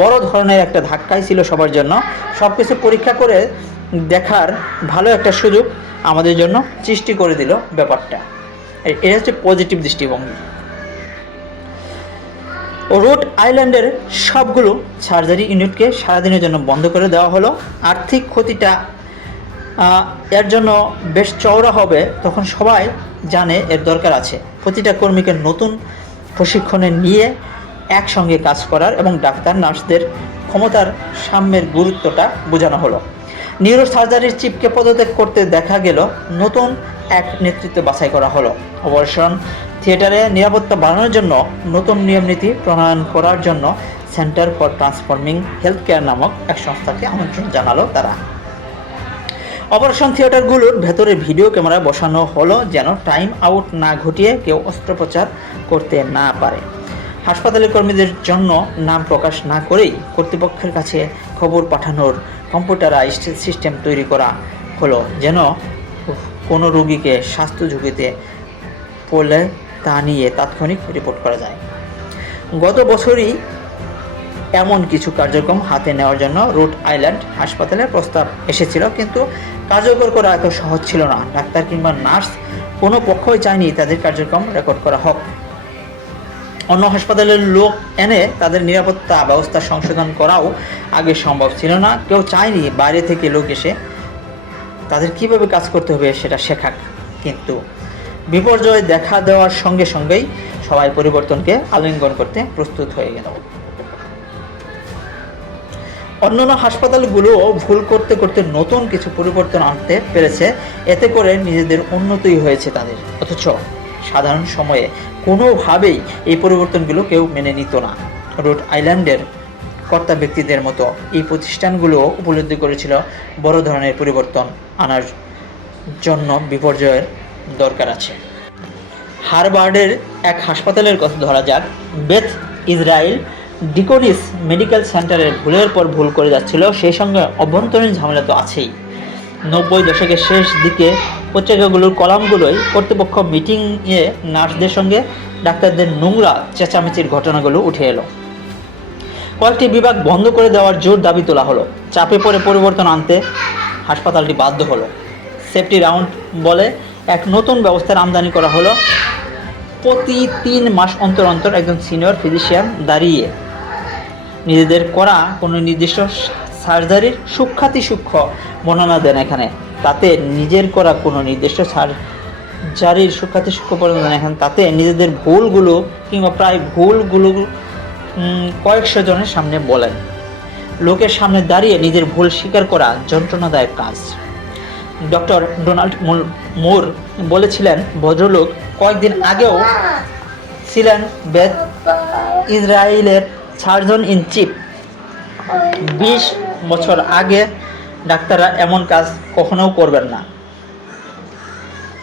বড় ধরনের একটা ধাক্কাই ছিল সবার জন্য। সব কিছু পরীক্ষা করে দেখার ভালো একটা সুযোগ আমাদের জন্য সৃষ্টি করে দিল ব্যাপারটা। এটা হচ্ছে পজিটিভ দৃষ্টিভঙ্গি। রোড আইল্যান্ডের সবগুলো সার্জারি ইউনিটকে সারাদিনের জন্য বন্ধ করে দেওয়া হলো। আর্থিক ক্ষতিটা এর জন্য বেশ চওড়া হবে, তখন সবাই জানে এর দরকার আছে। প্রতিটা কর্মীকে নতুন প্রশিক্ষণে নিয়ে একসঙ্গে কাজ করার এবং ডাক্তার নার্সদের ক্ষমতার সাম্যের গুরুত্বটা বোঝানো হলো। নিউরো সার্জারির চিফকে পদত্যাগ করতে দেখা গেল, নতুন এক নেতৃত্ব বাছাই করা হলো। অপারেশন থিয়েটারে নিরাপত্তা বাড়ানোর জন্য নতুন নিয়মনীতি প্রণয়ন করার জন্য centre for transforming health care নামক এক সংস্থাকে আমন্ত্রণ জানালো তারা। অপারেশন থিয়েটারগুলোর ভেতরে ভিডিও ক্যামেরা বসানো হলো যেন টাইম আউট না ঘটিয়ে কেউ অস্ত্রোপচার করতে না পারে। হাসপাতালের কর্মীদের জন্য নাম প্রকাশ না করেই কর্তৃপক্ষের কাছে খবর পাঠানোর কম্পিউটারাইজড সিস্টেম তৈরি করা হলো, যেন কোনো রোগীকে স্বাস্থ্য ঝুঁকিতে পড়লে তা নিয়ে তাৎক্ষণিক রিপোর্ট করা যায়। গত বছরই এমন কিছু কার্যক্রম হাতে নেওয়ার জন্য রোড আইল্যান্ড হাসপাতালের প্রস্তাব এসেছিল, কিন্তু কার্যকর করা এত সহজ ছিল না। ডাক্তার কিংবা নার্স কোনো পক্ষই চায়নি তাদের কার্যক্রম রেকর্ড করা হোক। অন্য হাসপাতালের লোক এনে তাদের নিরাপত্তা ব্যবস্থা সংশোধন করাও আগে সম্ভব ছিল না। কেউ চায়নি বাইরে থেকে লোক এসে তাদের কিভাবে কাজ করতে হবে সেটা শেখাক। কিন্তু বিপর্যয় দেখা দেওয়ার সঙ্গে সঙ্গেই সবাই পরিবর্তনকে আলিঙ্গন করতে প্রস্তুত হয়ে গেল। অন্যান্য হাসপাতালগুলো ভুল করতে করতে নতুন কিছু পরিবর্তন আনতে পেরেছে, এতে করে নিজেদের উন্নতি হয়েছে তাদের। অথচ সাধারণ সময়ে কোনোভাবেই এই পরিবর্তনগুলো কেউ মেনে নিত না। রোড আইল্যান্ডের কর্তা ব্যক্তিদের মতো এই প্রতিষ্ঠানগুলো উপলব্ধি করেছিল বড় ধরনের পরিবর্তন আনার জন্য বিপর্যয়ের দরকার আছে। হার্ভার্ডের এক হাসপাতালের কথা ধরা যাক। বেথ ইসরায়েল ডিকোনিস মেডিকেল সেন্টারের ভুলের পর ভুল করে যাচ্ছিল, সেই সঙ্গে অভ্যন্তরীণ ঝামেলা তো আছেই। 90 দশকের শেষ দিকে পত্রিকাগুলোর কলামগুলোই কর্তৃপক্ষ মিটিংয়ে নার্সদের সঙ্গে ডাক্তারদের নোংরা চেঁচামেচির ঘটনাগুলো উঠে এলো। কয়েকটি বিভাগ বন্ধ করে দেওয়ার জোর দাবি তোলা হলো। চাপে পড়ে পরিবর্তন আনতে হাসপাতালটি বাধ্য হলো। সেফটি রাউন্ড বলে এক নতুন ব্যবস্থার আমদানি করা হলো। প্রতি 3 মাস অন্তর অন্তর একজন সিনিয়র ফিজিশিয়ান দাঁড়িয়ে নিজেদের করা কোনো নির্দিষ্ট সার্জারির সূক্ষ্ম বর্ণনা দেন এখানে। তাতে নিজের করা কোনো নির্দিষ্ট সার্জারির সূক্ষ্ম বর্ণনা দেন এখানে। তাতে নিজেদের ভুলগুলো কিংবা প্রায় ভুলগুলো কয়েকশো জনের সামনে বলেন। লোকের সামনে দাঁড়িয়ে নিজের ভুল স্বীকার করা যন্ত্রণাদায়ক কাজ। ডক্টর ডোনাল্ড মুর বলেছিলেন, ভদ্রলোক কয়েকদিন আগেও ছিলেন বেথ ইসরায়েলের সার্জন ইন চিফ। 20 বছর আগে ডাক্তাররা এমন কাজ কখনো করবেন না।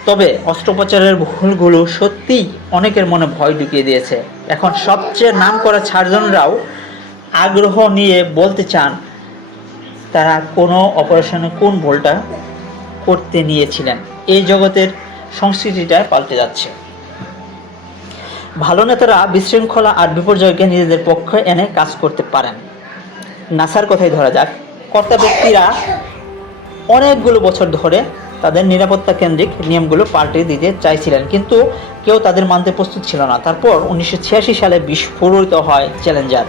তবে অস্ত্রোপচারের ভুলগুলো সত্যিই অনেকের মনে ভয় ঢুকিয়ে দিয়েছে। এখন সবচেয়ে নামকরা সার্জনরাও আগ্রহ নিয়ে বলতে চান তারা কোনো অপারেশনে কোন ভুলটা করতে নিয়েছিলেন। এই জগতের সংস্কৃতিটা পাল্টে যাচ্ছে। ভালো নেতারা বিশৃঙ্খলা আর বিপর্যয়কে নিজেদের পক্ষে এনে কাজ করতে পারেন। নাসার কথাই ধরা যাক। কর্তা ব্যক্তিরা অনেকগুলো বছর ধরে তাদের নিরাপত্তা কেন্দ্রিক নিয়মগুলো পাল্টে দিতে চাইছিলেন, কিন্তু কেউ তাদের মানতে প্রস্তুত ছিল না। তারপর 1986 সালে বিস্ফোরিত হয় চ্যালেঞ্জার।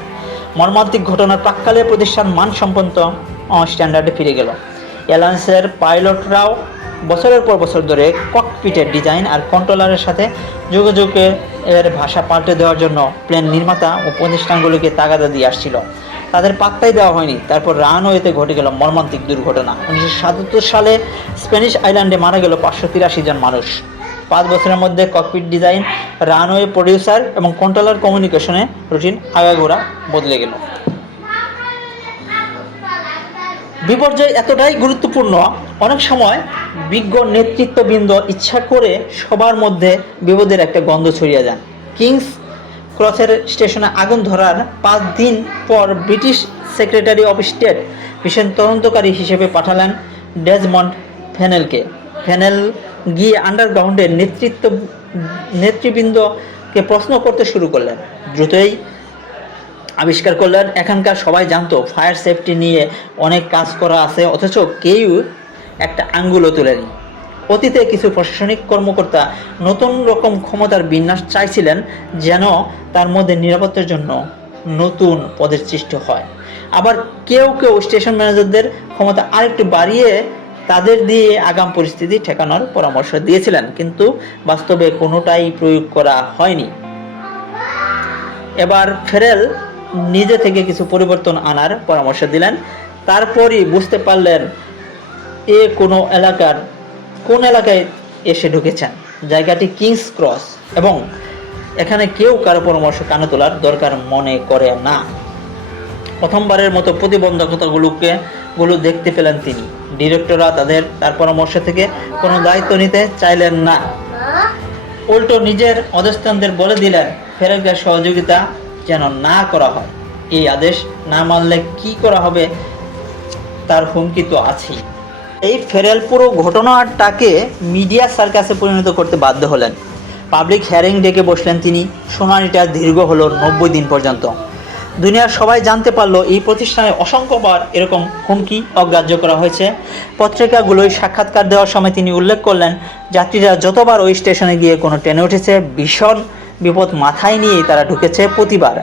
মর্মান্তিক ঘটনার প্রাক্কালে প্রতিষ্ঠান মানসম্পন্ন স্ট্যান্ডার্ডে ফিরে গেল। এয়ারলাইন্সের পাইলটরাও বছরের পর বছর ধরে ককপিটের ডিজাইন আর কন্ট্রোলারের সাথে যোগাযোগের ভাষা পাল্টে দেওয়ার জন্য প্লেন নির্মাতা ও প্রতিষ্ঠানগুলোকে তাগাদা দিয়ে আসছিল। তাদের পাত্তাই দেওয়া হয়নি। তারপর রানওয়েতে ঘটে গেল মর্মান্তিক দুর্ঘটনা। 1977 সালে স্প্যানিশ আইল্যান্ডে মারা গেল 583 জন মানুষ। 5 বছরের মধ্যে ককপিট ডিজাইন, রানওয়ে প্রডিউসার এবং কন্ট্রোলার কমিউনিকেশনে রুটিন আগাগোড়া বদলে গেল। বিপর্যয় এতটাই গুরুত্বপূর্ণ, অনেক সময় বিজ্ঞ নেতৃত্ববৃন্দ ইচ্ছা করে সবার মধ্যে বিপদের একটা গন্ধ ছড়িয়ে যান। কিংস ক্রসের স্টেশনে আগুন ধরার 5 দিন পর ব্রিটিশ সেক্রেটারি অফ স্টেট বিশেষ তদন্তকারী হিসেবে পাঠালেন ডেজমন্ড ফেনেলকে। ফেনেল গিয়ে আন্ডারগ্রাউন্ডের নেতৃবৃন্দকে প্রশ্ন করতে শুরু করলেন। দ্রুতই আবিষ্কার করলেন এখানকার সবাই জানতো ফায়ার সেফটি নিয়ে অনেক কাজ করা আছে, অথচ কেউ একটা আঙ্গুলও তোলেনি। অতীতে কিছু প্রশাসনিক কর্মকর্তা নতুন রকম ক্ষমতার বিন্যাস চাইছিলেন, যেন তার মধ্যে নিরাপত্তার জন্য নতুন পদের সৃষ্টি হয়। আবার কেউ কেউ স্টেশন ম্যানেজারদের ক্ষমতা আরেকটু বাড়িয়ে তাদের দিয়ে আগাম পরিস্থিতি ঠেকানোর পরামর্শ দিয়েছিলেন, কিন্তু বাস্তবে কোনোটাই প্রয়োগ করা হয়নি। এবার ফেরেল নিজে থেকে কিছু পরিবর্তন আনার পরামর্শ দিলেন। তারপরই বুঝতে পারলেন কোন এলাকায় এসে ঢুকেছেন। জায়গাটি কিংস ক্রস, এবং এখানে কেউ কারো পরামর্শ কানে তোলার দরকার মনে করে না। প্রথমবারের মতো প্রতিবন্ধকতাগুলো দেখতে পেলেন তিনি। ডিরেক্টররা তার পরামর্শ থেকে কোনো দায়িত্ব নিতে চাইলেন না। উল্টো নিজের অধস্তনদের বলে দিলেন ফেরেলকে সহযোগিতা যেন না করা হয়। এই আদেশ না মানলে কি করা হবে তার হুমকি তো আছেই। এই ফেরেল পুরো ঘটনাটাকে মিডিয়া সার্কাসে পরিণত করতে বাধ্য হলেন। পাবলিক হিয়ারিং ডেকে বসলেন তিনি। শুনানিটা দীর্ঘ হলো 90 দিন পর্যন্ত। দুনিয়ার সবাই জানতে পারলো এই প্রতিষ্ঠানে অসংখ্যবার এরকম হুমকি অগ্রাহ্য করা হয়েছে। পত্রিকাগুলোয় সাক্ষাৎকার দেওয়ার সময় তিনি উল্লেখ করলেন, যাত্রীরা যতবার ওই স্টেশনে গিয়ে কোনো ট্রেনে উঠেছে ভীষণ বিপদ মাথায় নিয়েই তারা ঢুকেছে প্রতিবার।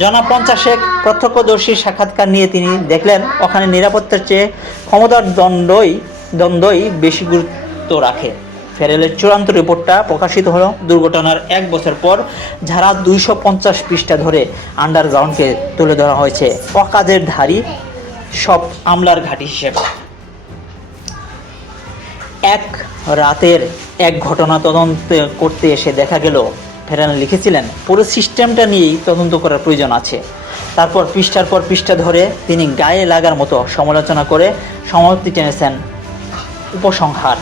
জনাব 50 প্রত্যক্ষদর্শীর সাক্ষাৎকার নিয়ে তিনি দেখলেন ওখানে নিরাপত্তার চেয়ে ক্ষমতার দ্বন্দ্বই বেশি গুরুত্ব রাখে। ফেরেলের চূড়ান্ত রিপোর্টটা প্রকাশিত হলো দুর্ঘটনার 1 বছর পর। যারা 250 পৃষ্ঠা ধরে আন্ডারগ্রাউন্ডকে তুলে ধরা হয়েছে অকাজের ধারী সব আমলার ঘাঁটি হিসেবে। এক রাতের এক ঘটনা তদন্ত করতে এসে দেখা গেল, ফেরেল লিখেছিলেন, পুরো সিস্টেমটা নিয়েই তদন্ত করার প্রয়োজন আছে। তারপর পৃষ্ঠার পর পৃষ্ঠা ধরে তিনি গায়ে লাগার মতো সমালোচনা করে সমাপ্তি টেনেছেন উপসংহার।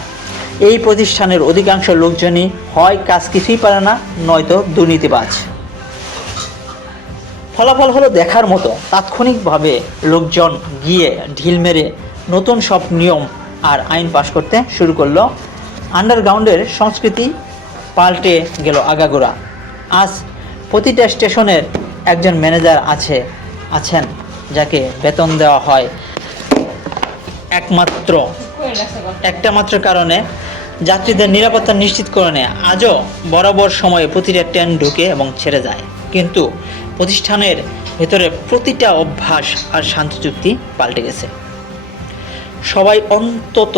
এই প্রতিষ্ঠানের অধিকাংশ লোকজনই হয় কাজ কিছুই পারে না, নয়তো দুর্নীতিবাজ। ফলাফল হলো দেখার মতো। তাৎক্ষণিকভাবে লোকজন গিয়ে ঢিল মেরে নতুন সব নিয়ম আর আইন পাশ করতে শুরু করলো। আন্ডারগ্রাউন্ডের সংস্কৃতি পাল্টে গেল আগাগোড়া। আজ প্রতিটা স্টেশনের একজন ম্যানেজার আছেন যাকে বেতন দেওয়া হয় একটা মাত্র কারণে, যাত্রীদের নিরাপত্তা নিশ্চিতকরণে। আজও বরাবর সময়ে প্রতিটা ট্রেন ঢুকে এবং ছেড়ে যায়, কিন্তু প্রতিষ্ঠানের ভেতরে প্রতিটা অভ্যাস আর শান্তি চুক্তি পাল্টে গেছে। সবাই অন্তত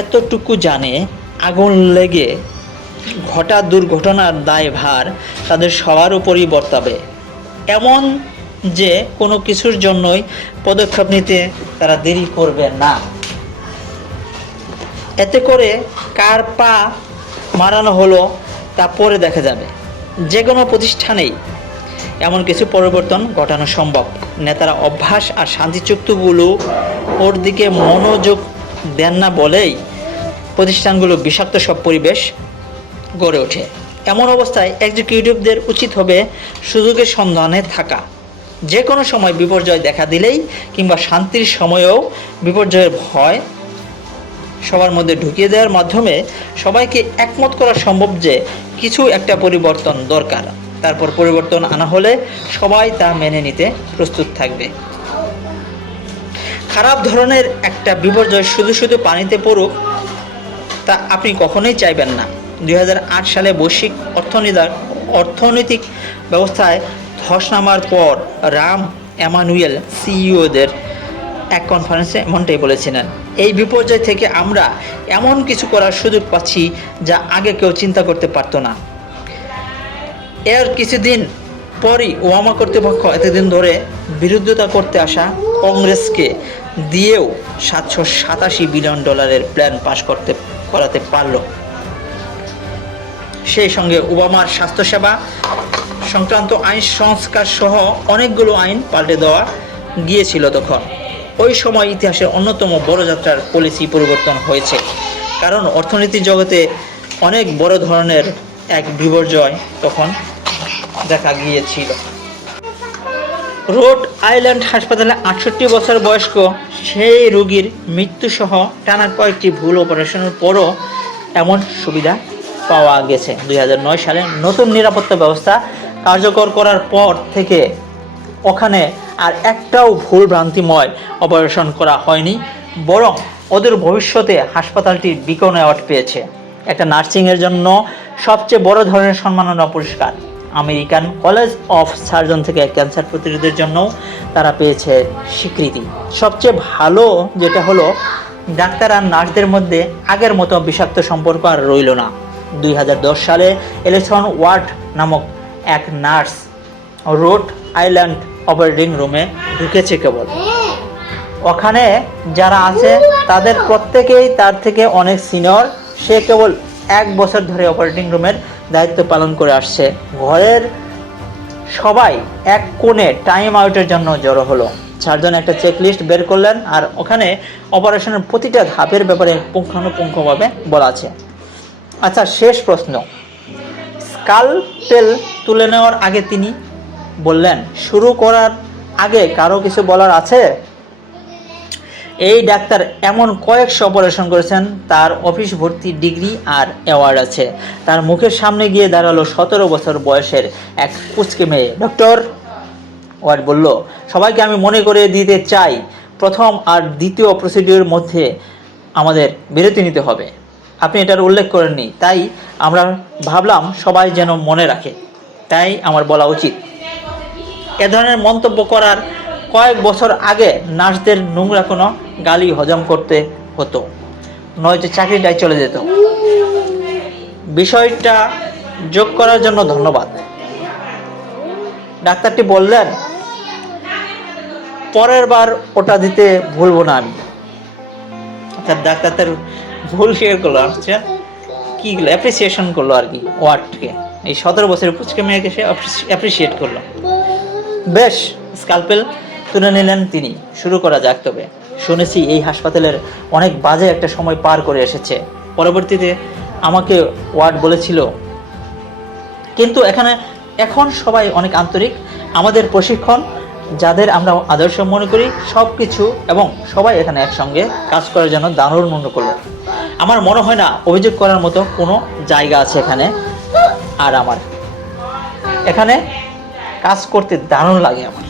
এতটুকু জানে, আগুন লেগে ঘটা দুর্ঘটনার দায়ভার তাদের সবার উপরই বর্তাবে। এমন যে কোনো কিছুর জন্যই পদক্ষেপ নিতে তারা দেরি করবে না। এতে করে কার পা মারানো হলো তা পরে দেখা যাবে। যে কোনো প্রতিষ্ঠানেই এমন কিছু পরিবর্তন ঘটানো সম্ভব। নেতারা অভ্যাস আর শান্তি চুক্তিগুলো ওর দিকে মনোযোগ দেন না বলেই প্রতিষ্ঠানগুলো বিষাক্ত সব পরিবেশ গড়ে ওঠে। এমন অবস্থায় এক্সিকিউটিভদের উচিত হবে সুযোগের সন্ধানে থাকা। যে কোনো সময় বিপর্যয় দেখা দিলেই কিংবা শান্তির সময়েও বিপর্যয়ের ভয় সবার মধ্যে ঢুকিয়ে দেওয়ার মাধ্যমে সবাইকে একমত করা সম্ভব যে কিছু একটা পরিবর্তন দরকার। তারপর পরিবর্তন আনা হলে সবাই তা মেনে নিতে প্রস্তুত থাকবে। খারাপ ধরনের একটা বিপর্যয় শুধু শুধু পানিতে পড়ুক তা আপনি কখনোই চাইবেন না। 2008 সালে বৈশ্বিক অর্থনৈতিক ব্যবস্থায় ধস নামার পর রাম এমানুয়েল সিইওদের এক কনফারেন্সে এমনটাই বলেছিলেন, এই বিপর্যয় থেকে আমরা এমন কিছু করার সুযোগ পাচ্ছি যা আগে কেউ চিন্তা করতে পারত না। এর কিছুদিন পরই ওবামা কর্তৃপক্ষ এতদিন ধরে বিরোধিতা করতে আসা কংগ্রেসকে দিয়েও $787 বিলিয়ন প্ল্যান পাশ করাতে পারল। সেই সঙ্গে ওবামার স্বাস্থ্যসেবা সংক্রান্ত আইন সংস্কার সহ অনেকগুলো আইন পাল্টে দেওয়া গিয়েছিল। তখন ওই সময় ইতিহাসের অন্যতম বড় যাত্রার পলিসি পরিবর্তন হয়েছে, কারণ অর্থনীতির জগতে অনেক বড় ধরনের এক বিপর্যয় তখন দেখা গিয়েছিল। রোড আইল্যান্ড হাসপাতালে 68 বছর বয়স্ক সেই রোগীর মৃত্যুসহ টানা কয়েকটি ভুল অপারেশনের পরও এমন সুবিধা পাওয়া গেছে। 2009 সালে নতুন নিরাপত্তা ব্যবস্থা কার্যকর করার পর থেকে ওখানে আর একটাও ভুল ভ্রান্তিময় অপারেশন করা হয়নি, বরং ওদের ভবিষ্যতে হাসপাতালটি বিকন অ্যাওয়ার্ড পেয়েছে। একটা নার্সিংয়ের জন্য সবচেয়ে বড় ধরনের সম্মাননা পুরস্কার। আমেরিকান কলেজ অফ সার্জন থেকে ক্যান্সার প্রতিরোধের জন্য তারা পেয়েছে স্বীকৃতি। সবচেয়ে ভালো যেটা হলো, ডাক্তার আর নার্সদের মধ্যে আগের মতো বিষাক্ত সম্পর্ক আর রইল না। 2010 সালে এলিসন ওয়ার্ড নামক এক নার্স রোড আইল্যান্ড অপারেটিং রুমে ঢুকেছে। কেবল ওখানে যারা আছে তাদের প্রত্যেকেই তার থেকে অনেক সিনিয়র। সে কেবল 1 বছর ধরে অপারেটিং রুমের দায়িত্ব পালন করে আসছে। ঘরের সবাই এক কোণে টাইম আউটের জন্য জড়ো হলো। সার্জন একটা চেকলিস্ট বের করলেন আর ওখানে অপারেশনের প্রতিটা ধাপের ব্যাপারে পুঙ্খানুপুঙ্খভাবে বলা আছে। আচ্ছা, শেষ প্রশ্ন। স্কালপেল তুলে নেওয়ার আগে তিনি বললেন, শুরু করার আগে কারো কিছু বলার আছে? এই ডাক্তার এমন কয়েকশো অপারেশন করেছেন, তার অফিস ভর্তি ডিগ্রি আর অ্যাওয়ার্ড আছে। তার মুখের সামনে গিয়ে দাঁড়ালো 17 বছর বয়সের এক পুচকে মেয়ে। ডক্টর ওয়ার্ড বলল, সবাইকে আমি মনে করে দিতে চাই, প্রথম আর দ্বিতীয় প্রসিডিউরের মধ্যে আমাদের বিরতি নিতে হবে। আপনি এটার উল্লেখ করেননি, তাই আমরা ভাবলাম সবাই যেন মনে রাখে। তাই আমার বলা উচিত। এ ধরনের মন্তব্য করার কয়েক বছর আগে নার্সদের নোংরা কোনো গালি হজম করতে হতো, নয়তো চাকরিটাই চলে যেত। বিষয়টা যোগ করার জন্য ধন্যবাদ। ডাক্তারটি বললেন, পরের বার ওটা দিতে ভুলবো না আমি। ডাক্তার তার ভুল শেয়ার করলো, আচ্ছা কিগুলো অ্যাপ্রিসিয়েশন করলো আর কি, ওয়ার্ডকে। এই 17 বছরের পুচকে মেয়েকে সে অ্যাপ্রিসিয়েট করলো। বেশ, স্কালপেল তুলে নিলেন তিনি। শুরু করা যাক তবে। শুনেছি এই হাসপাতালের অনেক বাজে একটা সময় পার করে এসেছে। পরবর্তীতে আমাকে ওয়ার্ড বলেছিল, কিন্তু এখন সবাই অনেক আন্তরিক। আমাদের প্রশিক্ষণ, যাদের আমরা আদর্শ মনে করি, সব কিছু এবং সবাই এখানে একসঙ্গে কাজ করার জন্য দারুণ মনে করলো। আমার মনে হয় না অভিযোগ করার মতো কোনো জায়গা আছে এখানে। আর আমার এখানে কাজ করতে দারুণ লাগে আমার।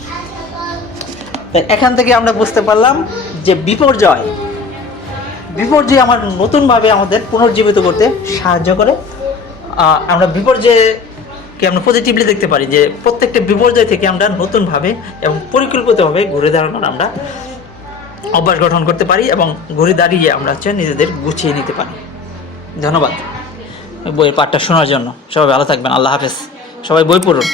তাই এখান থেকে আমরা বুঝতে পারলাম যে বিপর্যয় আমার নতুনভাবে আমাদের পুনর্জীবিত করতে সাহায্য করে। আমরা বিপর্যয়কে আমরা পজিটিভলি দেখতে পারি, যে প্রত্যেকটা বিপর্যয় থেকে আমরা নতুনভাবে এবং পরিকল্পিতভাবে ঘুরে দাঁড়ানোর আমরা অভ্যাস গঠন করতে পারি এবং ঘুরে দাঁড়িয়ে আমরা নিজেদের গুছিয়ে নিতে পারি। ধন্যবাদ বইয়ের পাঠটা শোনার জন্য। সবাই ভালো থাকবেন। আল্লাহ হাফেজ। সবাই বই পড়ুন।